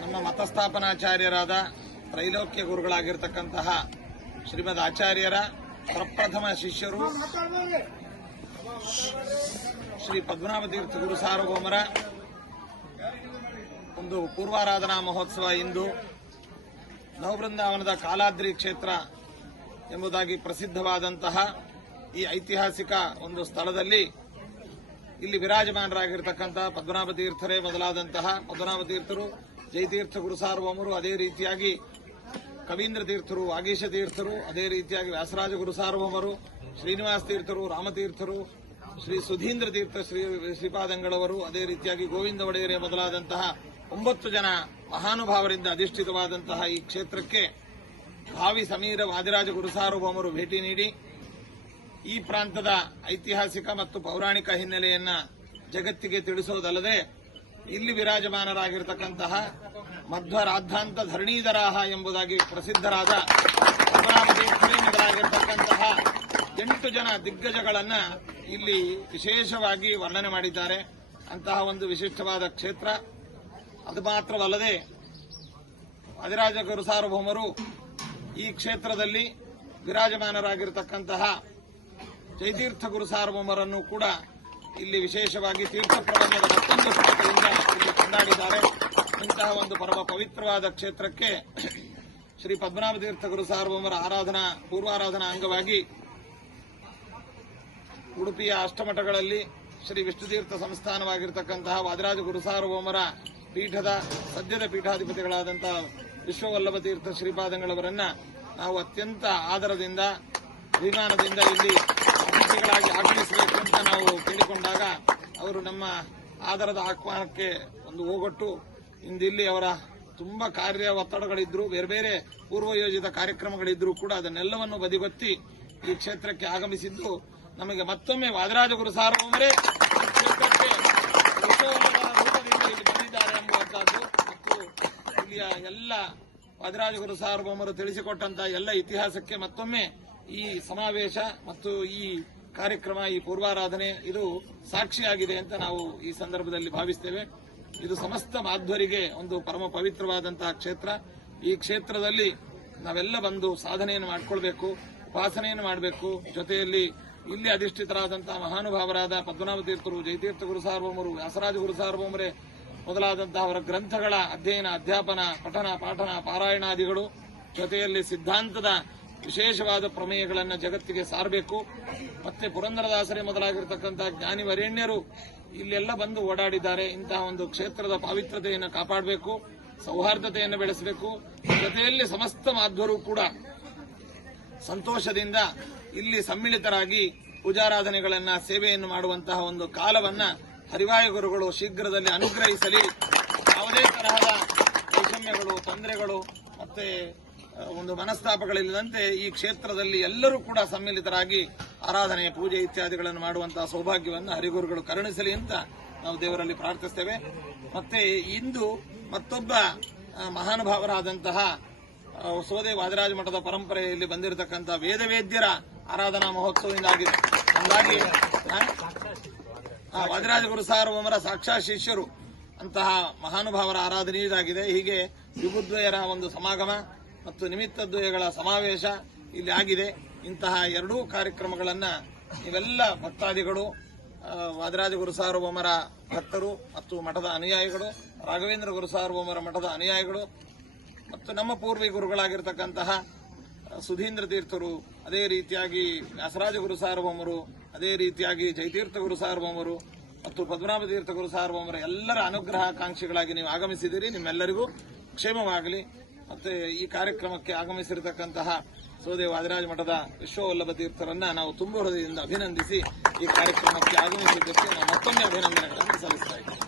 ನಮ್ಮ ಮತಸ್ಥಾಪನಾಚಾರ್ಯರಾದ ತ್ರೈಲೋಕ್ಯ ಗುರುಗಳಾಗಿರ್ತಕ್ಕಂತಹ ಶ್ರೀಮದ್ ಆಚಾರ್ಯರ ಪ್ರಪ್ರಥಮ ಶಿಷ್ಯರು ಶ್ರೀ ಪದ್ಮನಾಭ ತೀರ್ಥ ಗುರು ಸಾರ್ವಭೌಮರ ಒಂದು ಪೂರ್ವಾರಾಧನಾ ಮಹೋತ್ಸವ ಇಂದು ನವಬೃಂದಾವನದ ಕಾಲಾದ್ರಿ ಕ್ಷೇತ್ರ ಎಂಬುದಾಗಿ ಪ್ರಸಿದ್ಧವಾದಂತಹ ಈ ಐತಿಹಾಸಿಕ ಒಂದು ಸ್ಥಳದಲ್ಲಿ ಇಲ್ಲಿ ವಿರಾಜಮಾನರಾಗಿರ್ತಕ್ಕಂತಹ ಪದ್ಮನಾಭ ತೀರ್ಥರೇ ಮೊದಲಾದಂತಹ ಪದ್ಮನಾಭ ತೀರ್ಥರು, ಜಯತೀರ್ಥ ಗುರು ಸಾರ್ವಭೌಮರು, ಅದೇ ರೀತಿಯಾಗಿ ಕವೀಂದ್ರ ತೀರ್ಥರು, ವಾಗೀಶ ತೀರ್ಥರು, ಅದೇ ರೀತಿಯಾಗಿ ವ್ಯಾಸರಾಜ ಗುರು ಸಾರ್ವಭೌಮರು, ಶ್ರೀನಿವಾಸ ತೀರ್ಥರು, ರಾಮತೀರ್ಥರು, ಶ್ರೀ ಸುಧೀಂದ್ರ ತೀರ್ಥ ಶ್ರೀಪಾದಂಗಳವರು, ಅದೇ ರೀತಿಯಾಗಿ ಗೋವಿಂದ ಒಡೆಯರೇ ಮೊದಲಾದಂತಹ 9 ಜನ ಮಹಾನುಭಾವರಿಂದ ಅಧಿಷ್ಠಿತವಾದಂತಹ ಈ ಕ್ಷೇತ್ರಕ್ಕೆ ಭಾವಿ ಸಮೀರ ವಾದಿರಾಜ ಗುರು ಸಾರ್ವಭೌಮರು ಭೇಟಿ ನೀಡಿ ಈ ಪ್ರಾಂತದ ಐತಿಹಾಸಿಕ ಮತ್ತು ಪೌರಾಣಿಕ ಹಿನ್ನೆಲೆಯನ್ನ ಜಗತ್ತಿಗೆ ತಿಳಿಸೋದಲ್ಲದೆ ಇಲ್ಲಿ ವಿರಾಜಮಾನರಾಗಿರ್ತಕ್ಕಂತಹ ಮಧ್ವರಾದ್ಧಾಂತ ಧರಣೀಧರಾಹ ಎಂಬುದಾಗಿ ಪ್ರಸಿದ್ಧರಾದ ಪದ್ಮನಾಭ ತೀರ್ಥರೇ ಮೊದಲಾಗಿರ್ತಕ್ಕಂತಹ 8 ಜನ ದಿಗ್ಗಜಗಳನ್ನ ಇಲ್ಲಿ ವಿಶೇಷವಾಗಿ ವರ್ಣನೆ ಮಾಡಿದ್ದಾರೆ. ಅಂತಹ ಒಂದು ವಿಶಿಷ್ಟವಾದ ಕ್ಷೇತ್ರ. ಅದು ಮಾತ್ರವಲ್ಲದೆ ವಾದಿರಾಜ ಗುರು ಸಾರ್ವಭೌಮರು ಈ ಕ್ಷೇತ್ರದಲ್ಲಿ ವಿರಾಜಮಾನರಾಗಿರ್ತಕ್ಕಂತಹ ಜಯತೀರ್ಥ ಗುರು ಸಾರ್ವಭೌಮರನ್ನು ಕೂಡ ಇಲ್ಲಿ ವಿಶೇಷವಾಗಿ ತೀರ್ಥ ಪ್ರಬಂಧದ ಮತ್ತೊಂದು ಶ್ಲೋಕದಿಂದ ಇಲ್ಲಿ ಕೊಂಡಾಡಿದ್ದಾರೆ. ಇಂತಹ ಒಂದು ಪರಮ ಪವಿತ್ರವಾದ ಕ್ಷೇತ್ರಕ್ಕೆ ಶ್ರೀ ಪದ್ಮನಾಭ ತೀರ್ಥ ಗುರು ಸಾರ್ವಭೌಮರ ಆರಾಧನಾ ಪೂರ್ವಾರಾಧನಾ ಅಂಗವಾಗಿ ಉಡುಪಿಯ ಅಷ್ಟಮಠಗಳಲ್ಲಿ ಶ್ರೀ ವಿಷ್ಣುತೀರ್ಥ ಸಂಸ್ಥಾನವಾಗಿರ್ತಕ್ಕಂತಹ ವಾದಿರಾಜ ಗುರು ಸಾರ್ವಭೌಮರ ಪೀಠದ ಸದ್ಯದ ಪೀಠಾಧಿಪತಿಗಳಾದಂತಹ ವಿಶ್ವವಲ್ಲಭ ತೀರ್ಥ ಶ್ರೀಪಾದಂಗಳವರನ್ನ ನಾವು ಅತ್ಯಂತ ಆದರದಿಂದ ಅಭಿಮಾನದಿಂದ ಇಲ್ಲಿ ಅತಿಥಿಗಳಾಗಿ ಆಗಮಿಸಬೇಕು ಅಂತ ನಾವು ಕೇಳಿಕೊಂಡಾಗ ಅವರು ನಮ್ಮ ಆದರದ ಆಹ್ವಾನಕ್ಕೆ ಒಂದು ಹೋಗೊಟ್ಟು ಇಂದಿಲ್ಲಿ ಅವರ ತುಂಬಾ ಕಾರ್ಯ ಒತ್ತಡಗಳಿದ್ರು, ಬೇರೆ ಬೇರೆ ಪೂರ್ವಯೋಜಿತ ಕಾರ್ಯಕ್ರಮಗಳಿದ್ರೂ ಕೂಡ ಅದನ್ನೆಲ್ಲವನ್ನು ಬದಿಗೊತ್ತಿ ಈ ಕ್ಷೇತ್ರಕ್ಕೆ ಆಗಮಿಸಿದ್ದು ನಮಗೆ ಮತ್ತೊಮ್ಮೆ ವಾದಿರಾಜ ಗುರು ಸಾರ್ವಭೌಮರೇ ಕ್ಷೇತ್ರಕ್ಕೆ ವಿಶ್ವವಲ್ಲಭ ರೂಪದಿಂದ ಇಲ್ಲಿ ಬಂದಿದ್ದಾರೆ ಎಂಬುವಂತಹದ್ದು ಮತ್ತು ಇಲ್ಲಿಯ ಎಲ್ಲ ವಾದಿರಾಜ ಗುರು ಸಾರ್ವಭೌಮರು ತಿಳಿಸಿಕೊಟ್ಟಂತಹ ಎಲ್ಲ ಇತಿಹಾಸಕ್ಕೆ ಮತ್ತೊಮ್ಮೆ ಈ ಸಮಾವೇಶ ಮತ್ತು ಈ ಕಾರ್ಯಕ್ರಮ, ಈ ಪೂರ್ವಾರಾಧನೆ ಇದು ಸಾಕ್ಷಿಯಾಗಿದೆ ಅಂತ ನಾವು ಈ ಸಂದರ್ಭದಲ್ಲಿ ಭಾವಿಸ್ತೇವೆ. ಇದು ಸಮಸ್ತ ಮಾಧ್ವರಿಗೆ ಒಂದು ಪರಮ ಪವಿತ್ರವಾದಂತಹ ಕ್ಷೇತ್ರ. ಈ ಕ್ಷೇತ್ರದಲ್ಲಿ ನಾವೆಲ್ಲ ಬಂದು ಸಾಧನೆಯನ್ನು ಮಾಡಿಕೊಳ್ಬೇಕು, ಉಪಾಸನೆಯನ್ನು ಮಾಡಬೇಕು. ಜೊತೆಯಲ್ಲಿ ಇಲ್ಲಿ ಅಧಿಷ್ಠಿತರಾದಂತಹ ಮಹಾನುಭಾವರಾದ ಪದ್ಮನಾಭ ತೀರ್ಥರು, ಜಯತೀರ್ಥ ಗುರು ಸಾರ್ವಭೌಮರು, ವ್ಯಾಸರಾಜ ಗುರು ಸಾರ್ವಭೌಮರೇ ಮೊದಲಾದಂತಹ ಅವರ ಗ್ರಂಥಗಳ ಅಧ್ಯಯನ, ಅಧ್ಯಾಪನ, ಪಠನ, ಪಾಠನ, ಪಾರಾಯಣಾದಿಗಳು, ಜೊತೆಯಲ್ಲಿ ಸಿದ್ಧಾಂತದ ವಿಶೇಷವಾದ ಪ್ರಮೇಯಗಳನ್ನು ಜಗತ್ತಿಗೆ ಸಾರಬೇಕು. ಮತ್ತೆ ಪುರಂದರದಾಸರೇ ಮೊದಲಾಗಿರ್ತಕ್ಕಂತಹ ಜ್ಞಾನಿ ವರೇಣ್ಯರು ಇಲ್ಲೆಲ್ಲ ಬಂದು ಓಡಾಡಿದ್ದಾರೆ. ಇಂತಹ ಒಂದು ಕ್ಷೇತ್ರದ ಪಾವಿತ್ರತೆಯನ್ನು ಕಾಪಾಡಬೇಕು, ಸೌಹಾರ್ದತೆಯನ್ನು ಬೆಳೆಸಬೇಕು. ಜೊತೆಯಲ್ಲಿ ಸಮಸ್ತ ಮಾಧ್ವರು ಕೂಡ ಸಂತೋಷದಿಂದ ಇಲ್ಲಿ ಸಮ್ಮಿಳಿತರಾಗಿ ಪೂಜಾರಾಧನೆಗಳನ್ನ, ಸೇವೆಯನ್ನು ಮಾಡುವಂತಹ ಒಂದು ಕಾಲವನ್ನ ಹರಿವಾಯ ಗುರುಗಳು ಶೀಘ್ರದಲ್ಲಿ ಅನುಗ್ರಹಿಸಲಿ. ಯಾವುದೇ ತರಹದ ವೈಷಮ್ಯಗಳು, ತೊಂದರೆಗಳು ಮತ್ತೆ ಒಂದು ಮನಸ್ತಾಪಗಳಿಲ್ಲದಂತೆ ಈ ಕ್ಷೇತ್ರದಲ್ಲಿ ಎಲ್ಲರೂ ಕೂಡ ಸಮ್ಮಿಲಿತರಾಗಿ ಆರಾಧನೆ, ಪೂಜೆ ಇತ್ಯಾದಿಗಳನ್ನು ಮಾಡುವಂತಹ ಸೌಭಾಗ್ಯವನ್ನು ಹರಿಗುರುಗಳು ಕರುಣಿಸಲಿ ಅಂತ ನಾವು ದೇವರಲ್ಲಿ ಪ್ರಾರ್ಥಿಸ್ತೇವೆ. ಮತ್ತೆ ಇಂದು ಮತ್ತೊಬ್ಬ ಮಹಾನುಭಾವರಾದಂತಹ ಸೋದೆ ವಾದಿರಾಜ ಮಠದ ಪರಂಪರೆಯಲ್ಲಿ ಬಂದಿರತಕ್ಕಂತಹ ವೇದವೇದ್ಯರ ಆರಾಧನಾ ಮಹೋತ್ಸವದಿಂದಾಗಿದೆ. ಹಾಗಾಗಿ ವಾದಿರಾಜ ಗುರು ಸಾರ್ವಭೌಮರ ಸಾಕ್ಷಾತ್ ಶಿಷ್ಯರು ಅಂತಹ ಮಹಾನುಭಾವರ ಆರಾಧನೆ ಇದಾಗಿದೆ. ಹೀಗೆ ವಿಭುದ್ವಯರ ಒಂದು ಸಮಾಗಮ ಮತ್ತು ನಿಮಿತ್ತದ್ವಯಗಳ ಸಮಾವೇಶ ಇಲ್ಲಿ ಆಗಿದೆ. ಇಂತಹ ಎರಡೂ ಕಾರ್ಯಕ್ರಮಗಳನ್ನ ನೀವೆಲ್ಲ ಭಕ್ತಾದಿಗಳು, ವಾದಿರಾಜ ಗುರು ಸಾರ್ವಭೌಮರ ಭಕ್ತರು ಮತ್ತು ಮಠದ ಅನುಯಾಯಿಗಳು, ರಾಘವೇಂದ್ರ ಗುರು ಸಾರ್ವಭೌಮರ ಮಠದ ಅನುಯಾಯಿಗಳು ಮತ್ತು ನಮ್ಮ ಪೂರ್ವಿ ಗುರುಗಳಾಗಿರ್ತಕ್ಕಂತಹ ಸುಧೀಂದ್ರ ತೀರ್ಥರು, ಅದೇ ರೀತಿಯಾಗಿ ವ್ಯಾಸರಾಜ ಗುರು ಸಾರ್ವಭೌಮರು, ಅದೇ ರೀತಿಯಾಗಿ ಜಯತೀರ್ಥ ಗುರು ಸಾರ್ವಭೌಮರು ಮತ್ತು ಪದ್ಮನಾಭ ತೀರ್ಥ ಗುರು ಸಾರ್ವಭೌಮರ ಎಲ್ಲರ ಅನುಗ್ರಹಾಕಾಂಕ್ಷಿಗಳಾಗಿ ನೀವು ಆಗಮಿಸಿದ್ದೀರಿ. ನಿಮ್ಮೆಲ್ಲರಿಗೂ ಕ್ಷೇಮವಾಗಲಿ. ಮತ್ತೆ ಈ ಕಾರ್ಯಕ್ರಮಕ್ಕೆ ಆಗಮಿಸಿರತಕ್ಕಂತಹ ಸೋದೆ ವಾದಿರಾಜ ಮಠದ ವಿಶ್ವವಲ್ಲಭ ತೀರ್ಥರನ್ನ ನಾವು ತುಂಬ ಹೃದಯದಿಂದ ಅಭಿನಂದಿಸಿ ಈ ಕಾರ್ಯಕ್ರಮಕ್ಕೆ ಆಗಮಿಸಿದ್ದಕ್ಕೆ ನಾವು ಮತ್ತೊಮ್ಮೆ ಅಭಿನಂದನೆಗಳನ್ನು ಸಲ್ಲಿಸ್ತಾ ಇದ್ದೇವೆ.